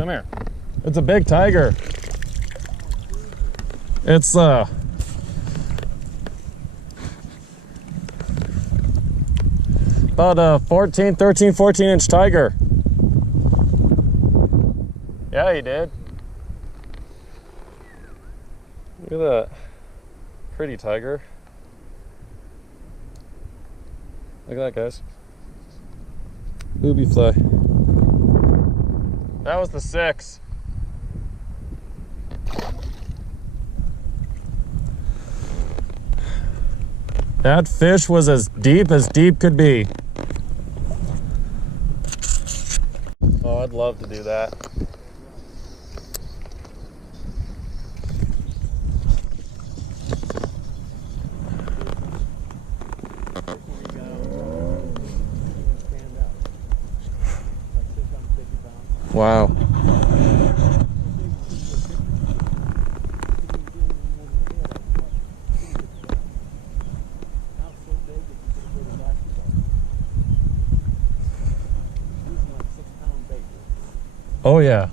Come here. It's a big tiger. It's about a 13, 14 inch tiger. Yeah, he did. Look at that. Pretty tiger. Look at that, guys. Booby fly. That was the 6. That fish was as deep could be. Oh, I'd love to do that. Wow. Oh yeah.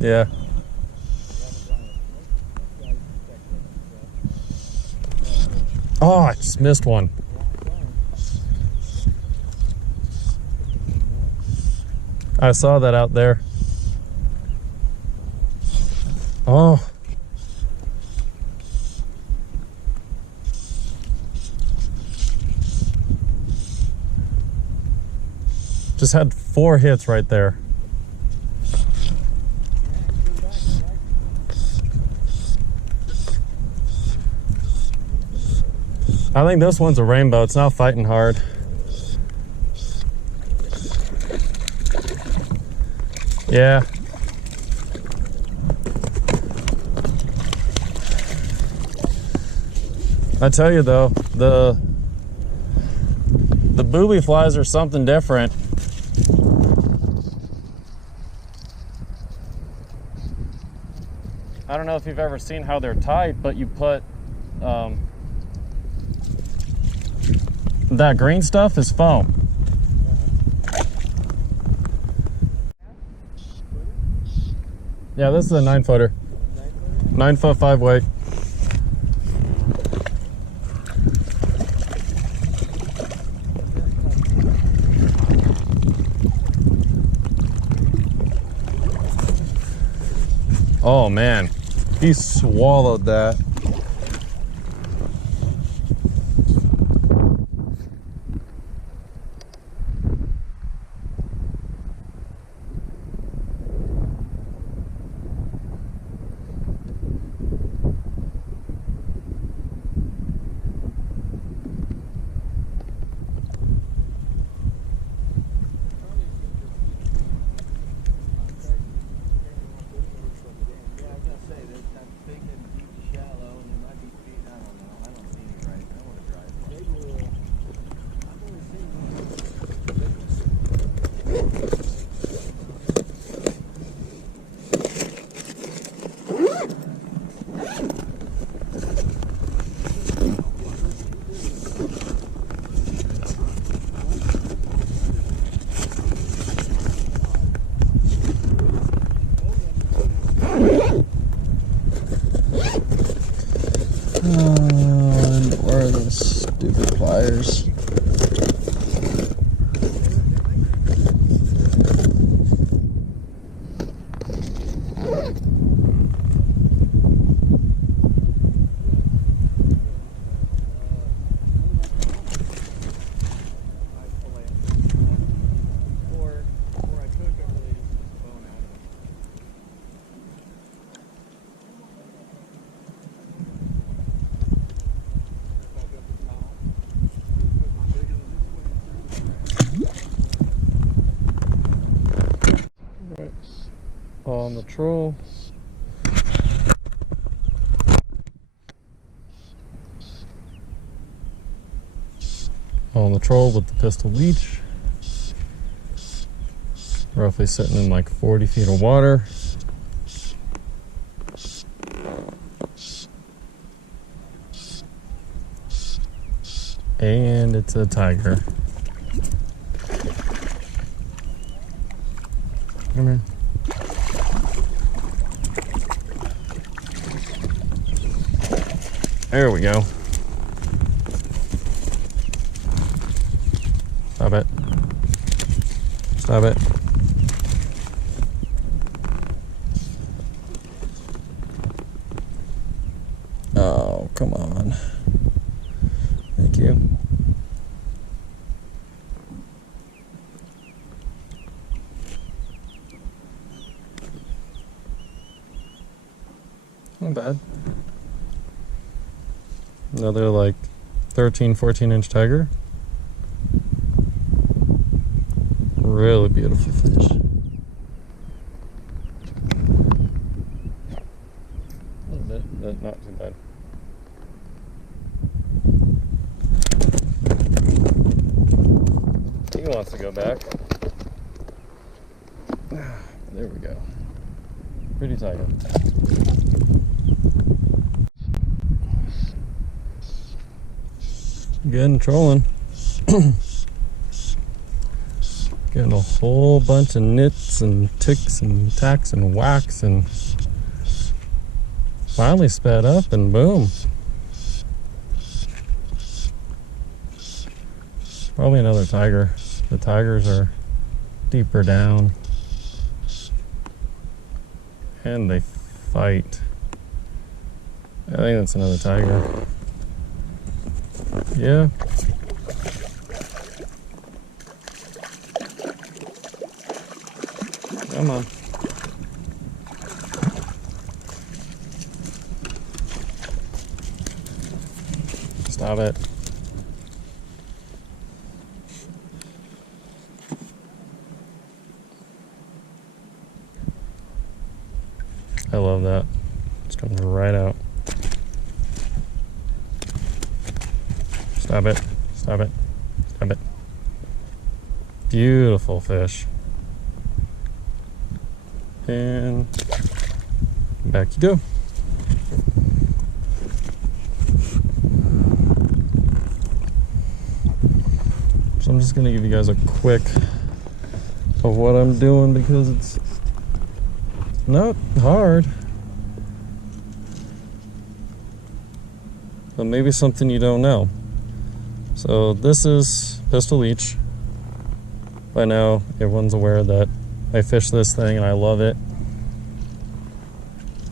Yeah. Oh, I just missed one. I saw that out there. Oh. Just had 4 hits right there. I think this one's a rainbow. It's not fighting hard. Yeah. I tell you though, the booby flies are something different. I don't know if you've ever seen how they're tied, but you put that green stuff is foam. Yeah, this is a 9-footer. 9 foot 5 weight. Oh man, he swallowed that. And where are those stupid pliers? On the troll. on the troll with the pistol leech. Roughly sitting in like 40 feet of water. And it's a tiger. Come here. There we go. Stop it. Stop it. Oh, come on. Thank you. Not bad. Another like 13, 14-inch tiger. Really beautiful fish. A little bit, but not too bad. He wants to go back. There we go. Pretty tiger. Getting trolling. Getting a whole bunch of nits and ticks and tacks and whacks, and finally sped up and boom. Probably another tiger. The tigers are deeper down and they fight. I think that's another tiger. Yeah. Come on. Stop it. I love that. It's coming right out. Stop it. Stop it. Stop it. Beautiful fish. And back you go. So I'm just going to give you guys a quick of what I'm doing because it's not hard, but maybe something you don't know. So this is pistol leech. By now everyone's aware that I fish this thing and I love it.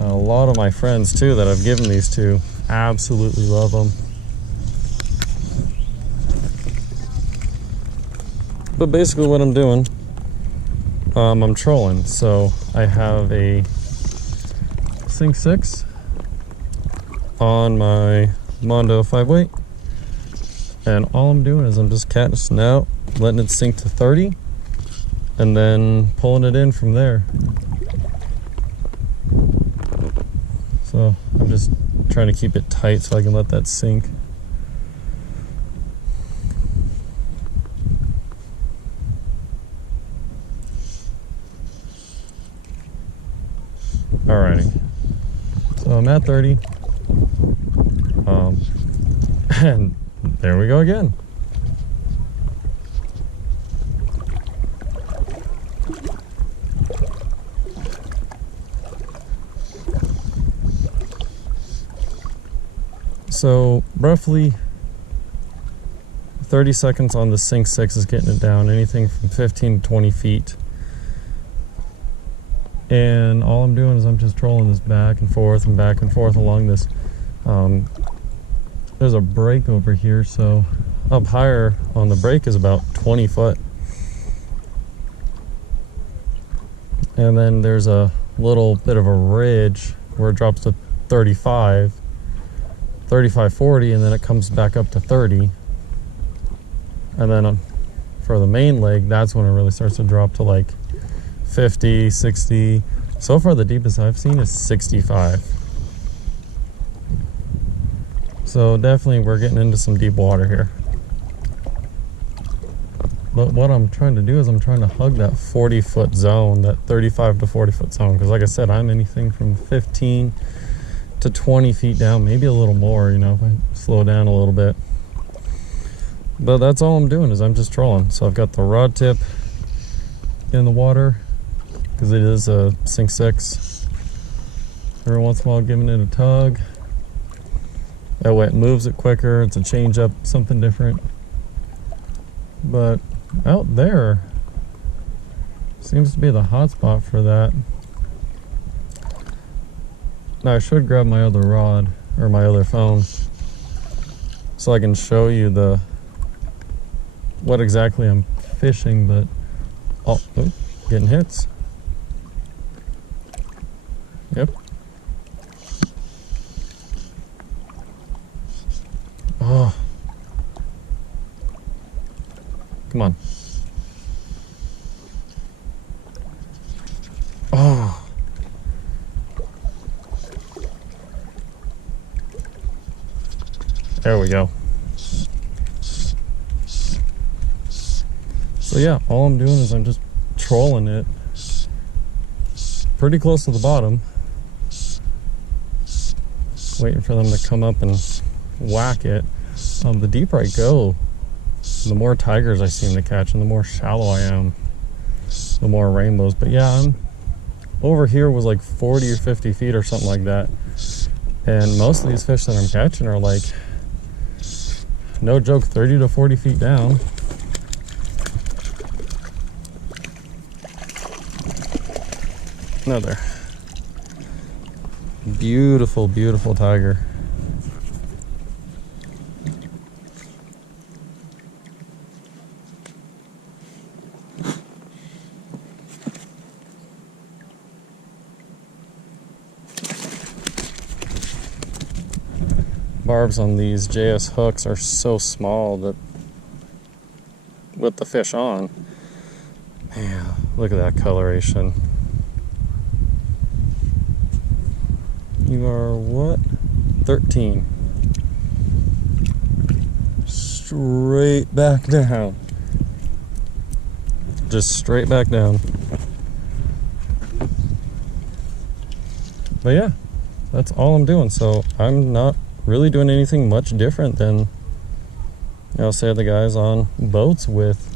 A lot of my friends too that I've given these to absolutely love them. But basically what I'm doing, I'm trolling. So I have a Sink 6 on my Mondo 5-weight. And all I'm doing is I'm just casting out, letting it sink to 30, and then pulling it in from there. So I'm just trying to keep it tight so I can let that sink. Alrighty, so I'm at 30, and there we go again. So roughly 30 seconds on the Sink 6 is getting it down, anything from 15 to 20 feet. And all I'm doing is I'm just trolling this back and forth along this. There's a break over here, so up higher on the break is about 20 foot. And then there's a little bit of a ridge where it drops to 35, 40, and then it comes back up to 30. And then for the main leg, that's when it really starts to drop to like 50, 60. So far the deepest I've seen is 65. So definitely we're getting into some deep water here. But what I'm trying to do is I'm trying to hug that 40-foot zone, that 35 to 40-foot zone. Because like I said, I'm anything from 15 to 20 feet down, maybe a little more, you know, if I slow down a little bit. But that's all I'm doing is I'm just trolling. So I've got the rod tip in the water because it is a Sink 6. Every once in a while giving it a tug. That way it moves it quicker. It's a change up, something different. But out there seems to be the hot spot for that. Now I should grab my other rod or my other phone so I can show you what exactly I'm fishing, but getting hits. Yep. Oh. Come on. Oh. There we go. So yeah, all I'm doing is I'm just trolling it pretty close to the bottom, waiting for them to come up and whack it. The deeper I go, the more tigers I seem to catch, and the more shallow I am, the more rainbows. But yeah, I'm over here was like 40 or 50 feet or something like that, and most of these fish that I'm catching are like, no joke, 30 to 40 feet down. Another beautiful, beautiful tiger. Barbs on these JS hooks are so small that with the fish on, man, look at that coloration. You are what? 13. Straight back down. Just straight back down. But yeah, that's all I'm doing. So I'm not really doing anything much different than, you know, say the guys on boats with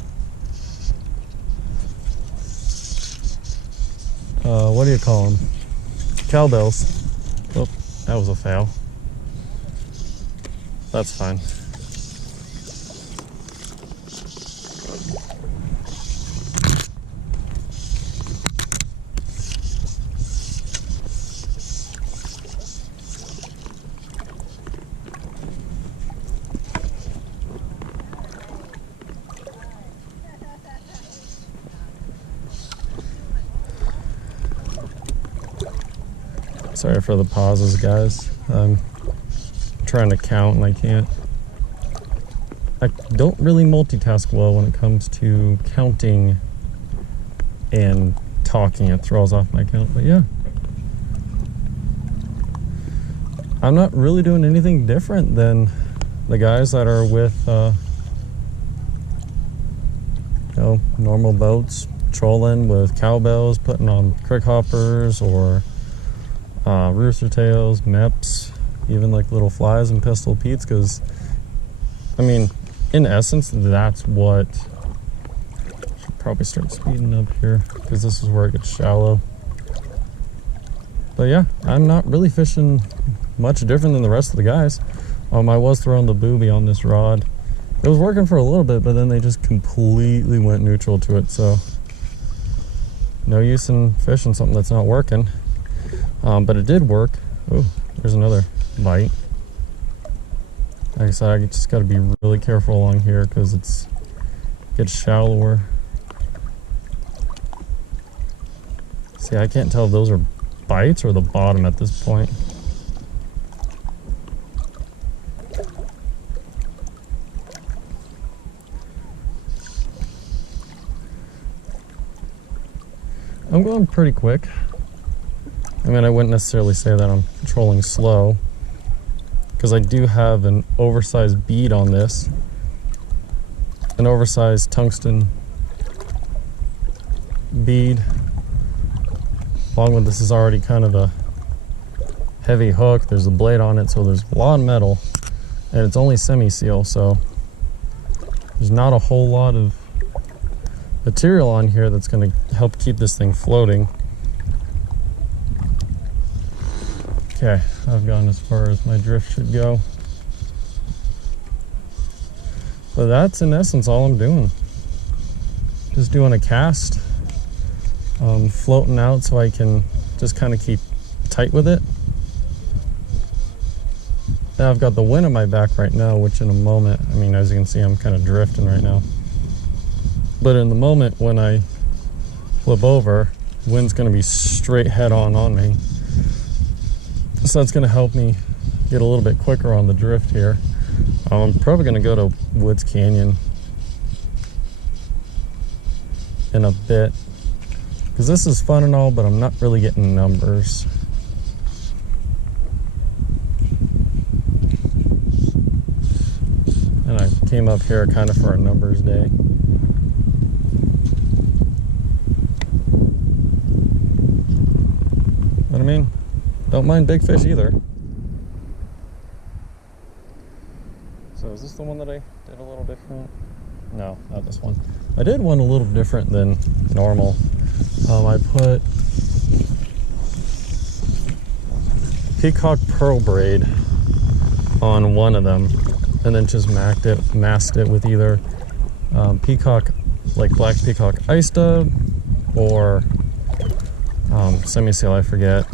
what do you call them? Cowbells. Oh, that was a foul. That's fine. Sorry for the pauses, guys. I'm trying to count and I can't. I don't really multitask well when it comes to counting and talking. It throws off my count, but yeah. I'm not really doing anything different than the guys that are with, you know, normal boats, trolling with cowbells, putting on crick hoppers or rooster tails, meps, even like little flies and pistol peats, because I mean, in essence, that's what. Should probably start speeding up here because this is where it gets shallow. But yeah, I'm not really fishing much different than the rest of the guys. I was throwing the booby on this rod. It was working for a little bit, but then they just completely went neutral to it. So no use in fishing something that's not working. But it did work. Oh, there's another bite. Like I said, I just got to be really careful along here because it gets shallower. See, I can't tell if those are bites or the bottom at this point. I'm going pretty quick. I mean, I wouldn't necessarily say that I'm trolling slow because I do have an oversized bead on this. an oversized tungsten bead. Along with this is already kind of a heavy hook. There's a blade on it, so there's a lot of metal, and it's only semi-seal, so there's not a whole lot of material on here that's going to help keep this thing floating. Okay, I've gone as far as my drift should go. But that's in essence all I'm doing. Just doing a cast, floating out so I can just kind of keep tight with it. Now I've got the wind on my back right now, which in a moment, I mean, as you can see, I'm kind of drifting right now. But in the moment when I flip over, the wind's going to be straight head on me. So that's going to help me get a little bit quicker on the drift here. I'm probably going to go to Woods Canyon in a bit, because this is fun and all, but I'm not really getting numbers. And I came up here kind of for a numbers day. But I mean, don't mind big fish either. So is this the one that I did a little different? No, not this one. I did one a little different than normal. I put peacock pearl braid on one of them, and then just masked it with either peacock, like black peacock ice dub, or semi-seal, I forget.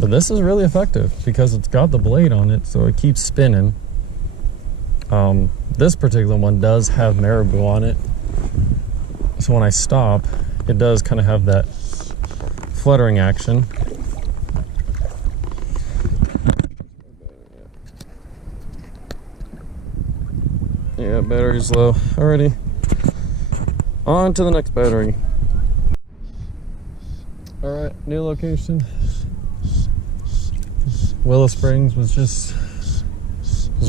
But this is really effective because it's got the blade on it, so it keeps spinning. This particular one does have marabou on it, so when I stop, it does kind of have that fluttering action. Yeah, battery's low. Alrighty, on to the next battery. Alright, new location. Willow Springs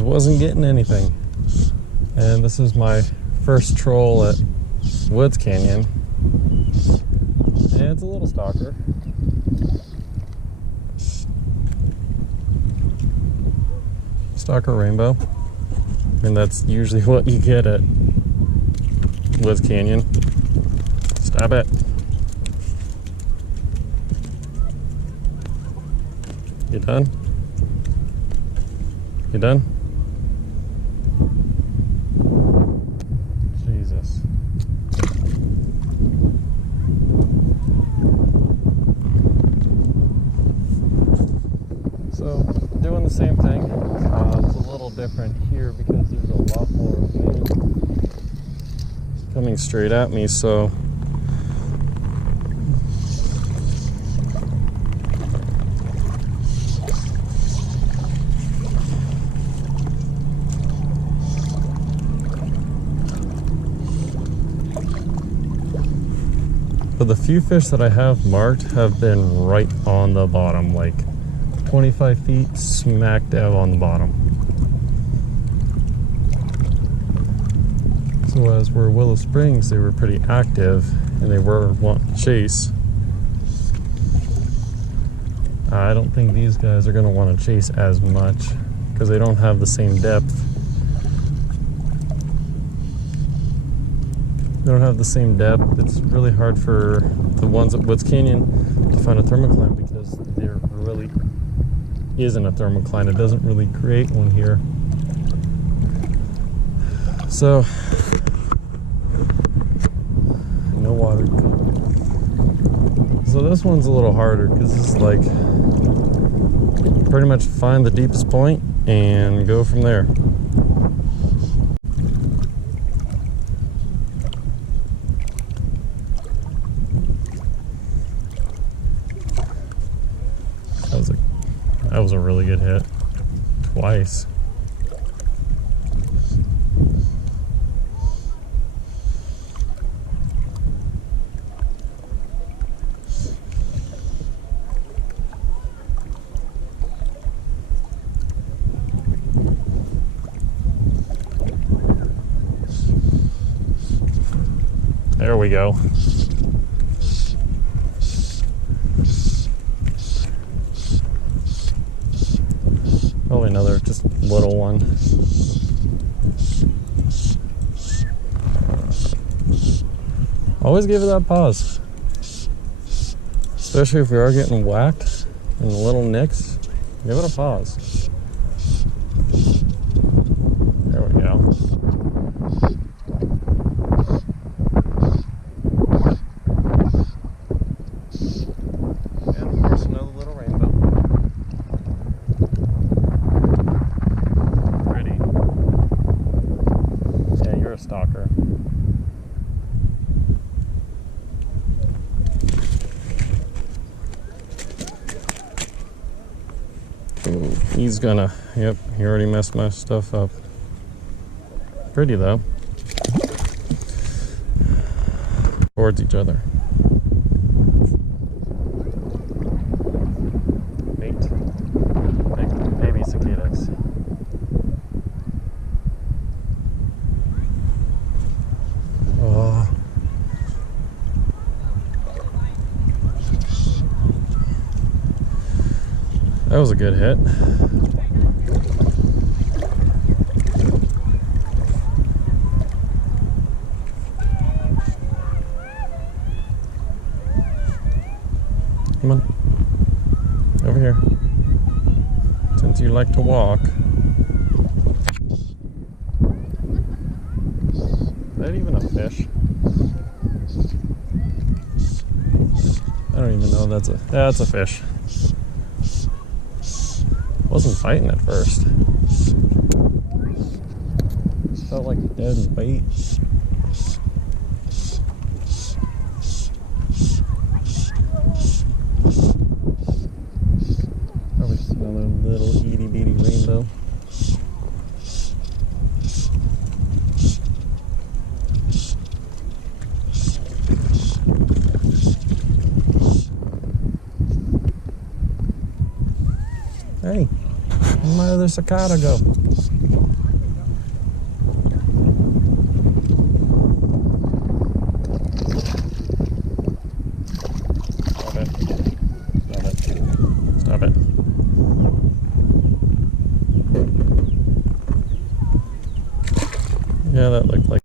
wasn't getting anything, and this is my first troll at Woods Canyon, and it's a little stalker. Stalker rainbow, and that's usually what you get at Woods Canyon. Stop it. You done? You done? Jesus. So, doing the same thing. It's a little different here because there's a lot more wind coming straight at me, so but the few fish that I have marked have been right on the bottom, like 25 feet smack dab on the bottom. So as we're Willow Springs, they were pretty active and they were wanting to chase. I don't think these guys are going to want to chase as much because they don't have the same depth. They don't have the same depth. It's really hard for the ones at Woods Canyon to find a thermocline because there really isn't a thermocline. It doesn't really create one here. So, no water. So this one's a little harder because this is like pretty much find the deepest point and go from there. That was a really good hit. Twice. There we go. Probably another just little one. Always give it that pause. Especially if we are getting whacked in the little nicks, give it a pause. There we go. And of course another little rainbow. Pretty. Yeah, you're a stalker. Ooh, he's gonna, yep, he already messed my stuff up. Pretty though. Towards each other. Bait. Baby cicadas. Oh. That was a good hit. Come on. Over here. Since you like to walk. Is that even a fish? I don't even know if that's a... Yeah, it's a fish. Wasn't fighting at first. Felt like dead bait. Probably just another little itty bitty rainbow. Hey, where'd my other cicada go?